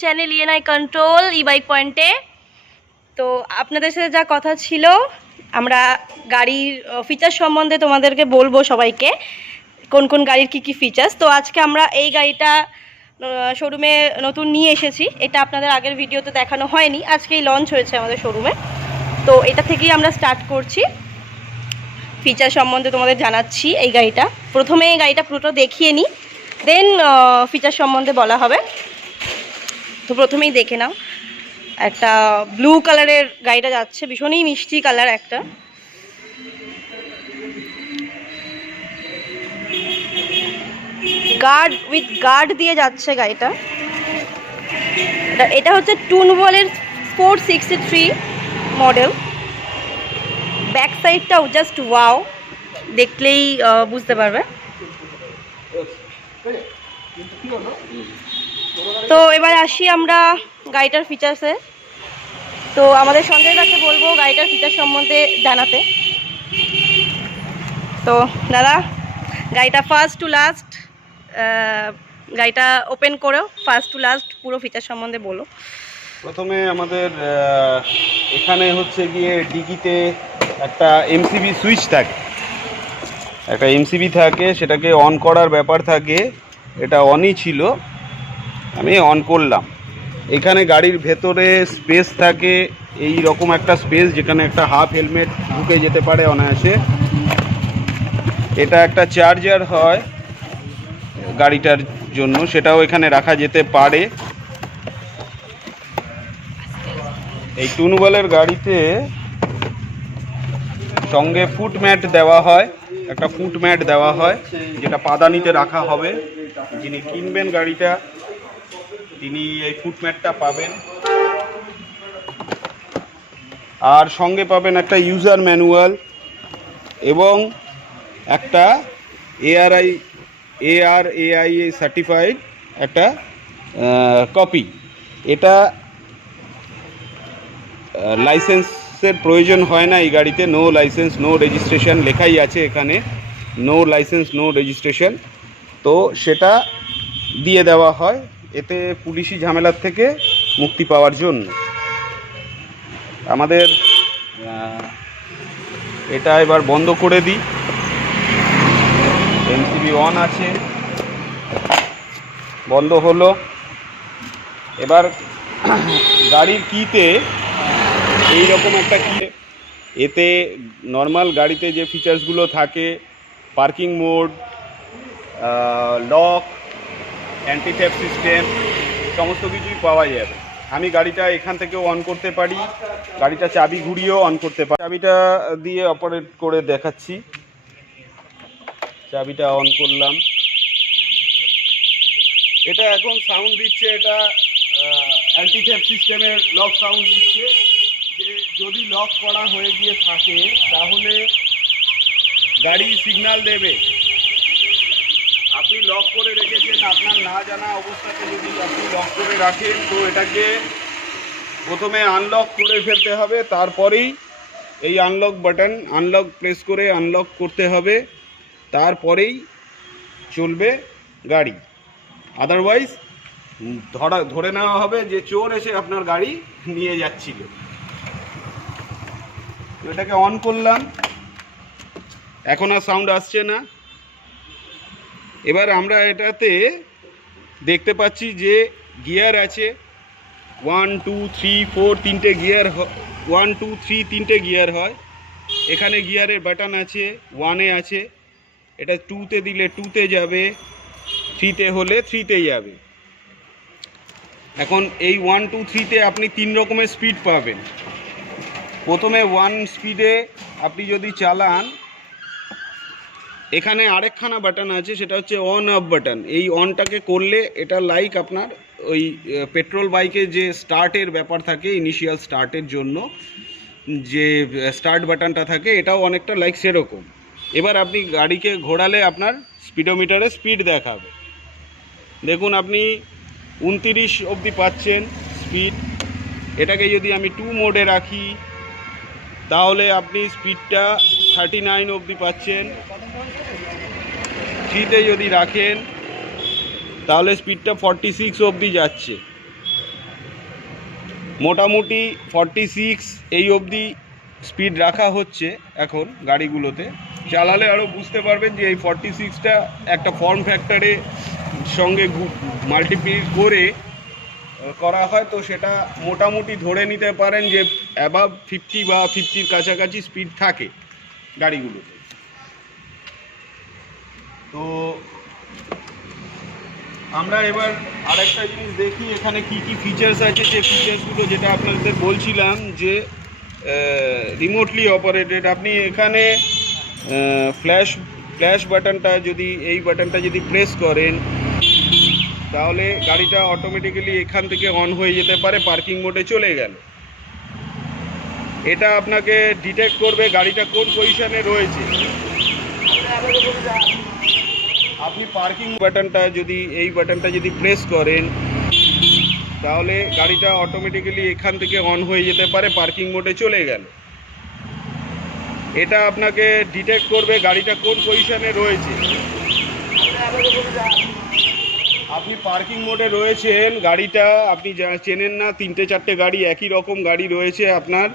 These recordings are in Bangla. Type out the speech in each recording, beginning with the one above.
চ্যানেল ইএনআই কন্ট্রোল ই বাইক পয়েন্টে। তো আপনাদের সাথে যা কথা ছিল, আমরা গাড়ির ফিচার সম্বন্ধে তোমাদেরকে বলবো সবাইকে, কোন কোন গাড়ির কি কি ফিচার্স। তো আজকে আমরা এই গাড়িটা শোরুমে নতুন নিয়ে এসেছি। এটা আপনাদের আগের ভিডিওতে দেখানো হয়নি, আজকেই লঞ্চ হয়েছে আমাদের শোরুমে। তো এটা থেকেই আমরা স্টার্ট করছি, ফিচার সম্বন্ধে তোমাদের জানাচ্ছি। এই গাড়িটা প্রথমে এই গাড়িটা পুরোটা দেখিয়ে নিই, দেন ফিচার সম্বন্ধে বলা হবে। তো প্রথমেই দেখে নাও, একটা ব্লু কালারের গাড়িটা যাচ্ছে, ভীষণই মিষ্টি কালার একটা। গার্ড উইথ গার্ড দিয়ে যাচ্ছে গাড়িটা। এটা হচ্ছে টুনবলের 463 মডেল। ব্যাক সাইডটাও জাস্ট ওয়াও, দেখলেই বুঝতে পারবে। তো এবার আসি আমরা গাড়িটার ফিচার্সে। তো আমাদের সঞ্জয় দাকে বলবো গাড়িটার ফিচার সম্বন্ধে জানাতে। তো দাদা, গাড়িটা ফার্স্ট টু লাস্ট, গাড়িটা ওপেন করো, ফার্স্ট টু লাস্ট পুরো ফিচার সম্বন্ধে বলো। প্রথমে আমাদের এখানে হচ্ছে গিয়ে ডিকিতে একটা এমসিবি সুইচ থাকে, একটা এমসিবি থাকে, সেটাকে অন করার ব্যাপার থাকে। এটা অনই ছিল, আমি অন করলাম। এখানে গাড়ির ভেতরে স্পেস থাকে, এই রকম একটা স্পেস যেখানে একটা হাফ হেলমেট ঢুকে যেতে পারে অনায়াসে। এটা একটা চার্জার হয় গাড়িটার জন্য, সেটাও এখানে রাখা যেতে পারে। এই টুনবলের গাড়িতে সঙ্গে ফুট ম্যাট দেওয়া হয়, একটা ফুট ম্যাট দেওয়া হয় যেটা পাদানিতে রাখা হবে। যিনি কিনবেন গাড়িটা তিনি এই ফুট ম্যাটটা পাবেন, আর সঙ্গে পাবেন একটা ইউজার ম্যানুয়াল এবং একটা ARAI সার্টিফাইড একটা কপি। এটা লাইসেন্সের প্রয়োজন হয় না এই গাড়িতে, নো লাইসেন্স নো রেজিস্ট্রেশন লেখাই আছে এখানে, নো লাইসেন্স নো রেজিস্ট্রেশন। তো সেটা দিয়ে দেওয়া হয় এতে পুলিশি ঝামেলার থেকে মুক্তি পাওয়ার জন্য। আমাদের এটা এবার বন্ধ করে দিই। এমসিবি অন আছে, বন্ধ হলো। এবার গাড়ির কিতে এইরকম একটা কি, এতে নর্মাল গাড়িতে যে ফিচার্সগুলো থাকে, parking mode, lock, anti theft system, সমস্ত কিছুই পাওয়া যাবে। আমি গাড়িটা এখান থেকেও অন করতে পারি, গাড়িটা চাবি ঘুরিয়েও অন করতে পারি। চাবিটা দিয়ে অপারেট করে দেখাচ্ছি। চাবিটা অন করলাম, এটা এখন সাউন্ড দিচ্ছে, এটা অ্যান্টি থেফট সিস্টেমের লক সাউন্ড দিচ্ছে। যে যদি লক করা হয়ে গিয়ে থাকে তাহলে গাড়ি সিগন্যাল দেবে। আপনি লক করে রেখেছেন, আপনার না জানা অবস্থাতে যদি আপনি লক করে রাখেন, তো এটাকে প্রথমে আনলক করে ফেলতে হবে, তারপরেই এই আনলক বাটন, আনলক প্রেস করে আনলক করতে হবে, তারপরেই চলবে গাড়ি। আদারওয়াইজ ধরে নেওয়া হবে যে চোর এসে আপনার গাড়ি নিয়ে যাচ্ছিল। এটাকে অন করলাম, এখন আর সাউন্ড আসছে না। এবার আমরা এটাতে দেখতে পাচ্ছি যে গিয়ার আছে 1 2 3 4, তিনটে গিয়ার, 1 2 3 তিনটে গিয়ার হয়। এখানে গিয়ারের বাটন আছে, 1-এ আছে, এটা 2-তে দিলে 2-তে যাবে, 3-তে হলে 3-তে যাবে। এখন এই 1 2 3-তে আপনি 3 রকমের স্পিড পাবেন। প্রথমে 1 স্পিডে আপনি যদি চালান, এখানে আরেকখানা বাটন আছে, সেটা হচ্ছে অন অফ বাটন। এই অনটাকে করলে এটা লাইক আপনার ওই পেট্রোল বাইকে যে স্টার্টের ব্যাপার থাকে, ইনিশিয়াল স্টার্টের জন্য যে স্টার্ট বাটনটা থাকে, এটাও অনেকটা লাইক সেরকম। এবার আপনি গাড়িকে ঘোরালে আপনার স্পিডোমিটারে স্পিড দেখাবে। দেখুন আপনি 29 অবধি পাচ্ছেন স্পিড। এটাকে যদি আমি 2 মোডে রাখি তাহলে আপনি স্পিডটা 39 অবধি পাচ্ছেন। 3-তে যদি রাখেন তাহলে স্পিডটা 46 অবধি যাচ্ছে। মোটামুটি 46 এই অবধি স্পিড রাখা হচ্ছে এখন গাড়িগুলোতে। চালালে আরও বুঝতে পারবেন যে এই 46টা একটা ফর্ম ফ্যাক্টরে সঙ্গে মাল্টিপ্লাই করে করা হয়, তো সেটা মোটামুটি ধরে নিতে পারেন যে অ্যাবাভ 50 বা 50-র কাছাকাছি স্পিড থাকে গাড়িগুলোতে। তো আমরা এবার আরেকটা জিনিস দেখি এখানে কি কি ফিচার্স আছে। যে ফিচার্সগুলো যেটা আপনাদের বলছিলাম যে রিমোটলি অপারেটেড, আপনি এখানে ফ্ল্যাশ বাটনটা যদি এই বাটনটা যদি প্রেস করেন তাহলে গাড়িটা অটোমেটিক্যালি এখান থেকে অন হয়ে যেতে পারে, পার্কিং মোডে চলে গেল। এটা আপনাকে ডিটেক্ট করবে গাড়িটা কোন পজিশনে রয়েছে। আপনি পার্কিং বাটনটা যদি এই বাটনটা যদি প্রেস করেন তাহলে গাড়িটা অটোমেটিক্যালি এখান থেকে অন হয়ে যেতে পারে, পার্কিং মোডে চলে গেল। এটা আপনাকে ডিটেক্ট করবে গাড়িটা কোন পজিশনে রয়েছে। আপনি পার্কিং মোডে রয়েছেন, গাড়িটা আপনি চেনেন না, 3-4টে গাড়ি একই রকম গাড়ি রয়েছে আপনার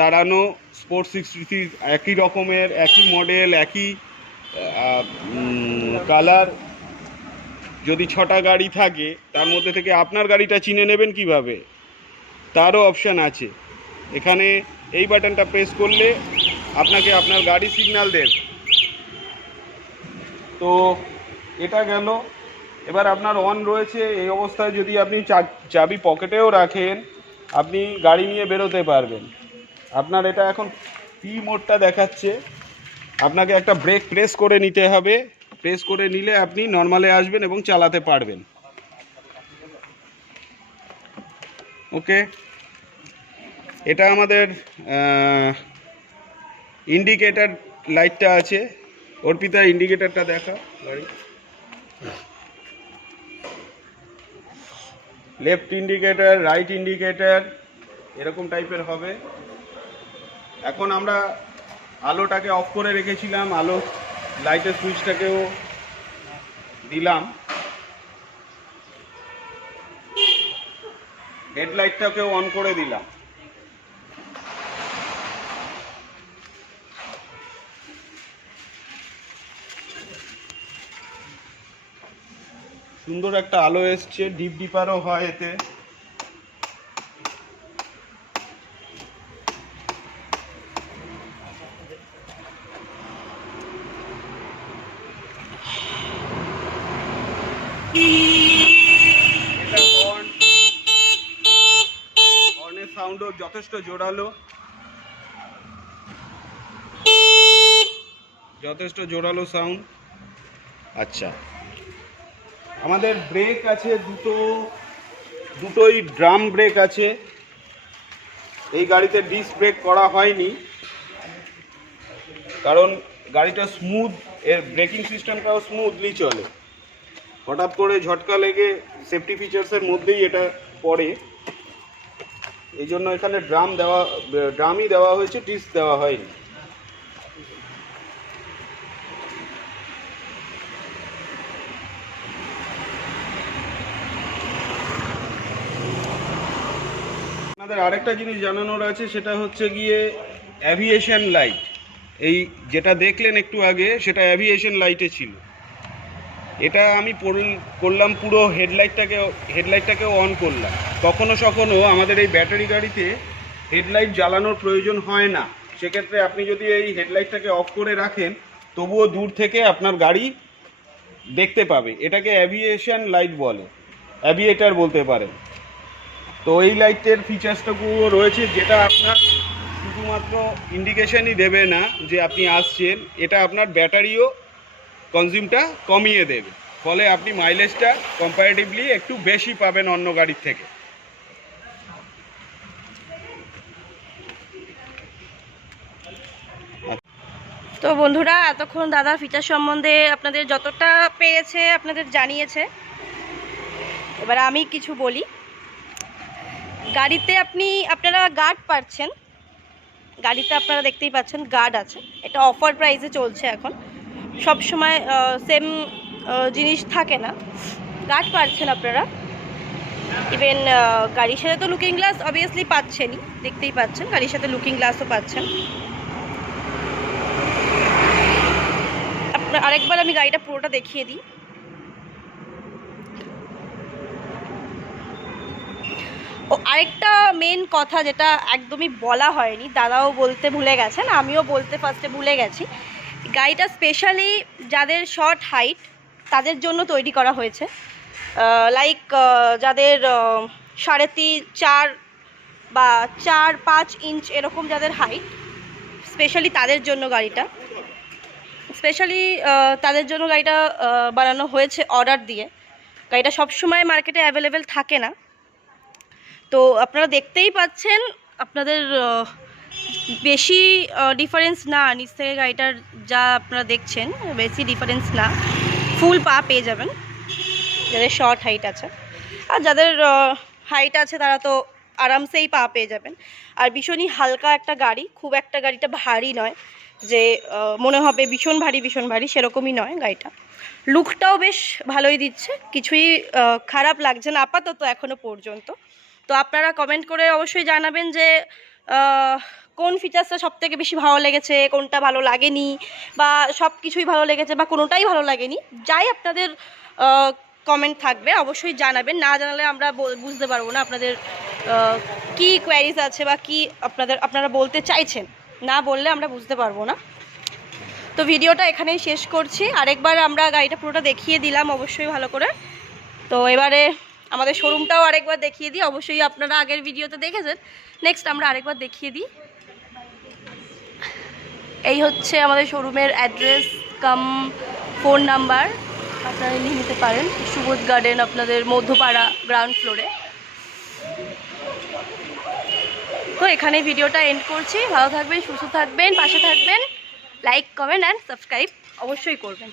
দাঁড়ানো, স্পোর্টস 63 একই রকমের, একই মডেল, একই কালার। যদি 6টা গাড়ি থাকে তার মধ্যে থেকে আপনার গাড়িটা চিনে নেবেন কিভাবে, তারও অপশান আছে এখানে। এই বাটনটা প্রেস করলে আপনাকে আপনার গাড়ি সিগন্যাল দেবে। তো এটা গেল। এবার আপনার অন রয়েছে, এই অবস্থায় যদি আপনি চাবি পকেটেও রাখেন আপনি গাড়ি নিয়ে বেরোতে পারবেন। আপনার এটা এখন পি মোডটা দেখাচ্ছে, আপনাকে একটা ব্রেক প্রেস করে নিতে হবে, প্রেস করে নিলে আপনি নর্মালে আসবেন এবং চালাতে পারবেন। ওকে, এটা আমাদের ইন্ডিকেটার লাইটটা আছে। অর্পিতা ইন্ডিকেটারটা দেখা গাড়ি, লেফট ইন্ডিকেটার, রাইট ইন্ডিকেটার এরকম টাইপের হবে। এখন আমরা আলোটাকে অফ করে রেখেছিলাম, আলো লাইটের সুইচটাকেও দিলাম, হেডলাইটটাকেও অন করে দিলাম। সুন্দর একটা আলো এসছে, ডিপ ডিপারও হয় এতে। হর্নের সাউন্ডও যথেষ্ট জোরালো, সাউন্ড। আচ্ছা, আমাদের ব্রেক আছে দুটোই ড্রাম ব্রেক আছে। এই গাড়িতে ডিস্ক ব্রেক করা হয়নি কারণ গাড়িটা স্মুথ, এর ব্রেকিং সিস্টেমটাও স্মুথলি চলে। হঠাৎ করে ঝটকা লেগে সেফটি ফিচার্সের মধ্যেই এটা পড়ে, এই জন্য এখানে ড্রামই দেওয়া হয়েছে, ডিস্ক দেওয়া হয়নি। আপনাদের আরেকটা জিনিস জানানোর আছে, সেটা হচ্ছে গিয়ে অ্যাভিয়েশন লাইট। এই যেটা দেখলেন একটু আগে সেটা অ্যাভিয়েশন লাইটে ছিল। এটা আমি করলাম পুরো হেডলাইটটাকেও অন করলাম। কখনো আমাদের এই ব্যাটারি গাড়িতে হেডলাইট জ্বালানোর প্রয়োজন হয় না, সেক্ষেত্রে আপনি যদি এই হেডলাইটটাকে অফ করে রাখেন তবুও দূর থেকে আপনার গাড়ি দেখতে পাবে। এটাকে অ্যাভিয়েশন লাইট বলে, অ্যাভিয়েটার বলতে পারেন। তো এই লাইটের ফিচার্সটুকু রয়েছে, যেটা আপনার শুধুমাত্র ইন্ডিকেশনই দেবে না যে আপনি আসছেন, এটা আপনার ব্যাটারিও কনজিউমটা কমিয়ে দেবে, ফলে আপনি মাইলেজটা কম্পারেটিভলি একটু বেশি পাবেন অন্য গাড়ির থেকে। তো বন্ধুরা, এতক্ষণ দাদা ফিচার সম্বন্ধে আপনাদের যতটা পেরেছে আপনাদের জানিয়েছে। এবার আমি কিছু বলি। গাড়িতে আপনারা গার্ড পাচ্ছেন, গাড়িতে আপনারা দেখতেই পাচ্ছেন গার্ড আছে। এটা অফার প্রাইসে চলছে এখন, সব সময় সেম জিনিস থাকে না, গার্ড পাচ্ছেন আপনারা। ইভেন গাড়ির সাথে তো লুকিং গ্লাস অবভিয়াসলি পাচ্ছেনই, দেখতেই পাচ্ছেন গাড়ির সাথে লুকিং গ্লাসও পাচ্ছেন। আপনার আরেকবার আমি গাড়িটা পুরোটা দেখিয়ে দিই। ও আরেকটা মেন কথা যেটা একদমই বলা হয়নি, দাদাও বলতে ভুলে গেছেন, আমিও বলতে ফার্স্টে ভুলে গেছি, গাড়িটা স্পেশালি যাদের শর্ট হাইট তাদের জন্য তৈরি করা হয়েছে। লাইক যাদের 3.5-4 বা 4-5 ইঞ্চ এরকম যাদের হাইট, স্পেশালি তাদের জন্য গাড়িটা বানানো হয়েছে অর্ডার দিয়ে। গাড়িটা সবসময় মার্কেটে অ্যাভেলেবেল থাকে না, তো আপনারা দেখতেই পাচ্ছেন, আপনাদের বেশি ডিফারেন্স না, নিচ থেকে গাড়িটার যা আপনারা দেখছেন বেশি ডিফারেন্স না, ফুল পা পেয়ে যাবেন যাদের শর্ট হাইট আছে। আর যাদের হাইট আছে তারা তো আরামসেই পা পেয়ে যাবেন। আর ভীষণই হালকা একটা গাড়ি, খুব একটা গাড়িটা ভারী নয় যে মনে হবে ভীষণ ভারী, সেরকমই নয়। গাড়িটা লুকটাও বেশ ভালোই দিচ্ছে, কিছুই খারাপ লাগছে না আপাতত এখনো পর্যন্ত। তো আপনারা কমেন্ট করে অবশ্যই জানাবেন যে কোন ফিচার্সটা সবথেকে বেশি ভালো লেগেছে, কোনটা ভালো লাগেনি, বা সব কিছুই ভালো লেগেছে বা কোনোটাই ভালো লাগেনি। যাই আপনাদের কমেন্ট থাকবে অবশ্যই জানাবেন, না জানালে আমরা বুঝতে পারবো না আপনাদের কি কোয়ারিজ আছে বা কি আপনারা বলতে চাইছেন, না বললে আমরা বুঝতে পারবো না। তো ভিডিওটা এখানেই শেষ করছি। আরেকবার আমরা গাড়িটা পুরোটা দেখিয়ে দিলাম অবশ্যই ভালো করে। তো এবারে আমাদের শোরুমটাও আরেকবার দেখিয়ে দিই, অবশ্যই আপনারা আগের ভিডিওতে দেখেছেন, নেক্সট আমরা আরেকবার দেখিয়ে দিই। এই হচ্ছে আমাদের শোরুমের অ্যাড্রেস কাম ফোন নাম্বার, আপনারা নিয়ে নিতে পারেন। সুবোধ গার্ডেন, আপনাদের মধ্যপাড়া, গ্রাউন্ড ফ্লোরে। তো এখানে ভিডিওটা এন্ড করছি। ভালো থাকবেন, সুস্থ থাকবেন, পাশে থাকবেন, লাইক কমেন্ট অ্যান্ড সাবস্ক্রাইব অবশ্যই করবেন।